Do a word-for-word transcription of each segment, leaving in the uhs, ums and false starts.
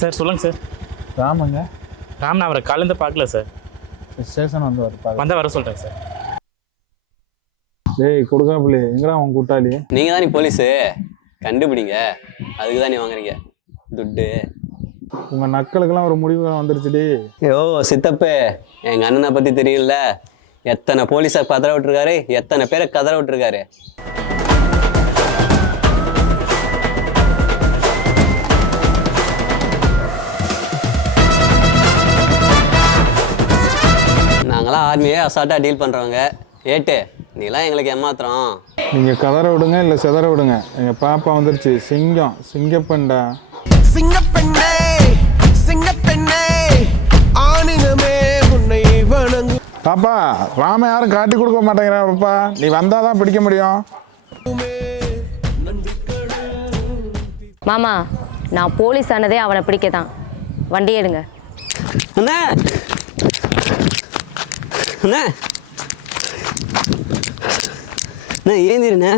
Sir சொல்லுங்கள் sir. ராமங்க. Ram நான் அவரை காலேருந்து பார்க்கல சார். ஸ்டேஷன் வந்து வர வந்தால் வர சொல்கிறேன் சார். டேய் கொடுக்காப்புல எங்கடா உன் கூட்டாளி? நீங்கள் தான் நீ போலீஸு கண்டுபிடிங்க, அதுக்கு தான் நீ வாங்குறீங்க துட்டு. உங்கள் நக்களுக்கெல்லாம் ஒரு முடிவு வந்துருச்சுடி. ஐயோ சித்தப்பே, எங்கள் அண்ணனை பற்றி தெரியல, எத்தனை போலீஸை கதற விட்டுருக்காரு, எத்தனை பேரை கதற விட்டுருக்காரு. நாங்களாம் ஆர்மியே அசால்ட்டாக டீல் பண்ணுறவங்க. ஏட்டு நீலாம் எங்களுக்கு ஏமாத்துறோம். நீங்கள் கதற விடுங்க இல்லை செதற விடுங்க. எங்கள் பாப்பா வந்துருச்சு. சிங்கம் சிங்கப்பெண்டா. சிங்கப்பெண்ணே சிங்கப்பெண்ணே ஆணினமே உன்னை வணங்கு. பாப்பா ராம யாரும் காட்டி கொடுக்க மாட்டேங்கிறா. பாப்பா நீ வந்தால் தான் பிடிக்க முடியும். மாமா நான் போலீஸ் ஆனதே அவனை பிடிக்க தான். வண்டி எடுங்க. அண்ணா அண்ணா அண்ணா ஏந்திருண்ணே.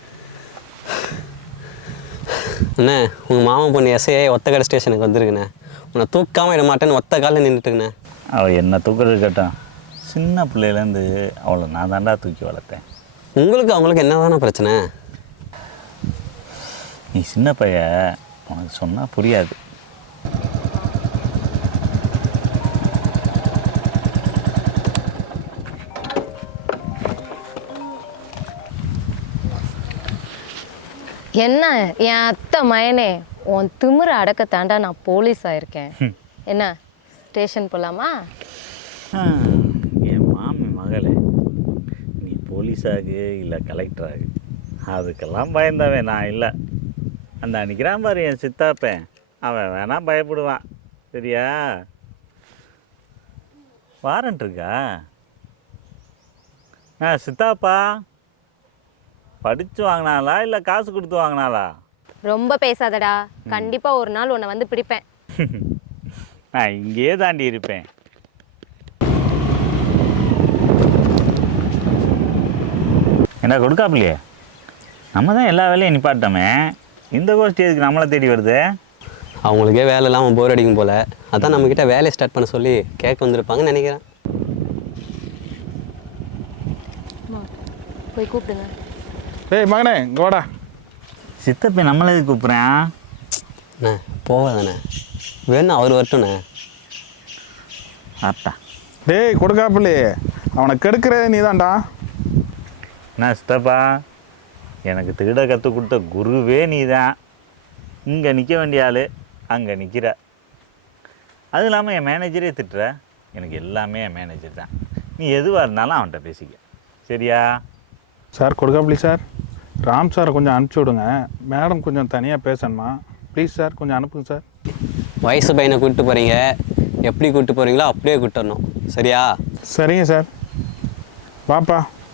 அண்ணே உங்கள் மாமா பொண்ணு எஸ்ஐ ஒத்தக்கடை ஸ்டேஷனுக்கு வந்துருக்குண்ணே. உன்னை தூக்காமல் விட மாட்டேன்னு ஒத்த காலில் நின்றுட்டுங்கண்ணே. அவள் என்ன தூக்குறது கேட்டான். சின்ன பிள்ளையிலேருந்து அவளை நான் தாண்டா தூக்கி வளர்த்தேன். உங்களுக்கு அவங்களுக்கு என்ன தானே பிரச்சனை? நீ சின்ன பைய, உனக்கு சொன்னால் புரியாது. என்ன என் அத்தை மயனே, உன் திமிர அடக்க தாண்டா நான் போலீஸ் ஆயிருக்கேன். என்ன ஸ்டேஷன் போகலாமா? என் மாமி மகளே, நீ போலீஸாகு இல்லை கலெக்டராகு, அதுக்கெல்லாம் பயந்தவன் நான் இல்லை. அந்த அன்றைக்கிறான் பாரு என் சித்தாப்பேன், அவன் வேணா பயப்படுவான். சரியா? வாரண்ட் இருக்கா? ஆ சித்தாப்பா படித்து வாங்கினாலா இல்லை காசு கொடுத்து வாங்கினாலா? ரொம்ப பேசாதடா, கண்டிப்பா ஒரு நாள் உன்னை வந்து பிடிப்பேன். நான் இங்கேயே தாண்டி இருப்பேன். என்ன கொடுக்காப்பிலையே, நம்ம தான் எல்லா வேலையும் நிப்பாட்டோமே, இந்த கோஷ்டி எதுக்கு நம்மளை தேடி வருது? அவங்களுக்கே வேலை இல்லாமல் போர் அடிக்கும் போல், அதான் நம்மக்கிட்ட வேலையை ஸ்டார்ட் பண்ண சொல்லி கேட்க வந்திருப்பாங்கன்னு நினைக்கிறேன். போய் கூப்பிடுங்க. ஏய் மகனே இங்கே வாடா. சித்தப்பை நம்மளே எதுக்கு கூப்பிட்றேன்? அண்ணே போகாதாண்ணே, வேணும் அவர் வரட்டுண்ணே. ஆட்டா டேய் கொடுக்காப்புல அவனை கெடுக்கிறதே நீ தான்டா. என்ன சித்தப்பா, எனக்கு திருட கற்றுக் கொடுத்த குருவே நீ தான். இங்கே நிற்க வேண்டிய ஆள் அங்கே நிற்கிற. அது இல்லாமல் என் மேனேஜரே திட்டுற. எனக்கு எல்லாமே என் மேனேஜர் தான். நீ எதுவாக இருந்தாலும் அவன்கிட்ட பேசிக்க. சரியா? சார் கொடுக்காப்புலி சார், ராம் சாரை கொஞ்சம் அனுப்பிச்சி விடுங்க. மேடம் கொஞ்சம் தனியாக பேசணுமா? ப்ளீஸ் சார் கொஞ்சம் அனுப்புங்க சார். வயசு பையனை கூப்பிட்டு போகிறீங்க, எப்படி கூப்பிட்டு போகிறீங்களோ அப்படியே கூப்பிட்டு சரியா? சரிங்க சார். வாப்பா.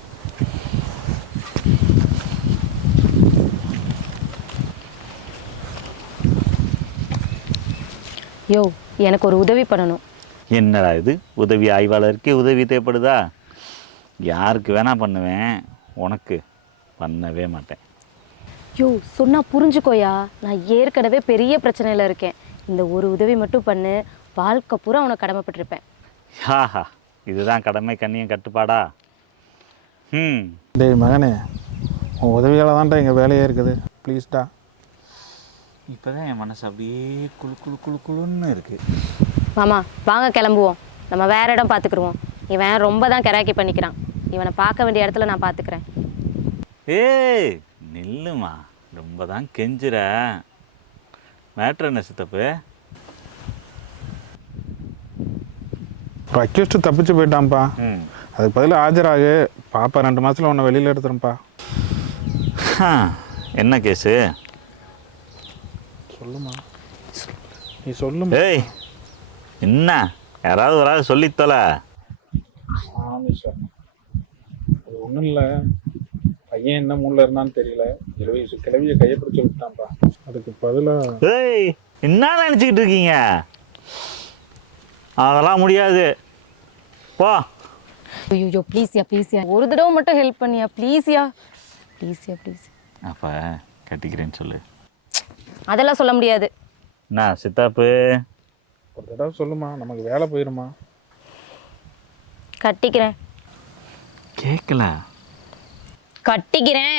யோ எனக்கு ஒரு உதவி பண்ணணும். என்னடா இது, உதவி ஆய்வாளருக்கு உதவி தேவைப்படுதா? யாருக்கு வேணா பண்ணுவேன், உனக்கு பண்ணவே மாட்டேன். யோ சொன்னா புரிஞ்சுக்கோயா, நான் ஏற்கனவே பெரிய பிரச்சனையில் இருக்கேன். இந்த ஒரு உதவி மட்டும் பண்ணு, வாழ்க்கை பூரா உனக்கு கடமைப்பட்டிருப்பேன். ஹாஹா, இதுதான் கடமை கண்ணியம் கட்டுப்பாடா? ம் டேய் மகனே, உன் உதவியால் தான்டா எங்கள் வேலையே இருக்குது. ப்ளீஸ்டா. இப்போ தான் என் மனசு அப்படியே குழு குழு குழு குழுன்னு இருக்குது. மாமா வாங்க கிளம்புவோம், நம்ம வேற இடம் பார்த்துக்குருவோம். இவன் ரொம்ப தான் கராக்கி பண்ணிக்கிறான். இவனை பார்க்க வேண்டிய இடத்துல நான் பார்த்துக்கிறேன். ஏய் நில்லுமா, ரொம்ப தான் கெஞ்சுற. மேட்ரு என்ன சித்தப்பு? அக்யூஸ்டு தப்பிச்சு போயிட்டான்ப்பா. ம் அதுக்கு பதில் ஆஜராகு. பாப்பா ரெண்டு மாதத்தில் உன்னை வெளியில் எடுத்துருப்பா. என்ன கேஸு? சொல்லுமா, நீ சொல்லுமா. ஏய் என்ன, யாராவது ஒரு ஆள் சொல்லித்தல. ஆமாம் சார், அது ஒன்றும் இல்லை. பையன் என்ன மூணில் இருந்தான்னு தெரியல, இருபது வயசு கிளவியை கையை பிடிச்சி விட்டான்ப்பா. அதுக்கு பதிலாக ஏய் என்ன நினச்சிக்கிட்டு இருக்கீங்க? அதெல்லாம் முடியாது, போ. ஐயோ ப்ளீஸ்யா ப்ளீஸ்யா, ஒரு தடவை மட்டும் ஹெல்ப் பண்ணியா ப்ளீஸ்யா ப்ளீஸ்யா ப்ளீஸ். அப்போ கட்டிக்கிறேன்னு சொல்லு. அதெல்லாம் சொல்ல முடியாது. என்ன சித்தாப்பு? ஒரு தடவை சொல்லுமா, நமக்கு வேலை போயிருமா? கட்டிக்கிறேன் கேட்கல. கட்டிக்கிறேன்.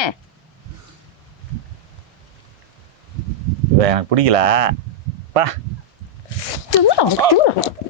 இவ எனக்கு பிடிக்கல. பா திமிரா, திமிரா.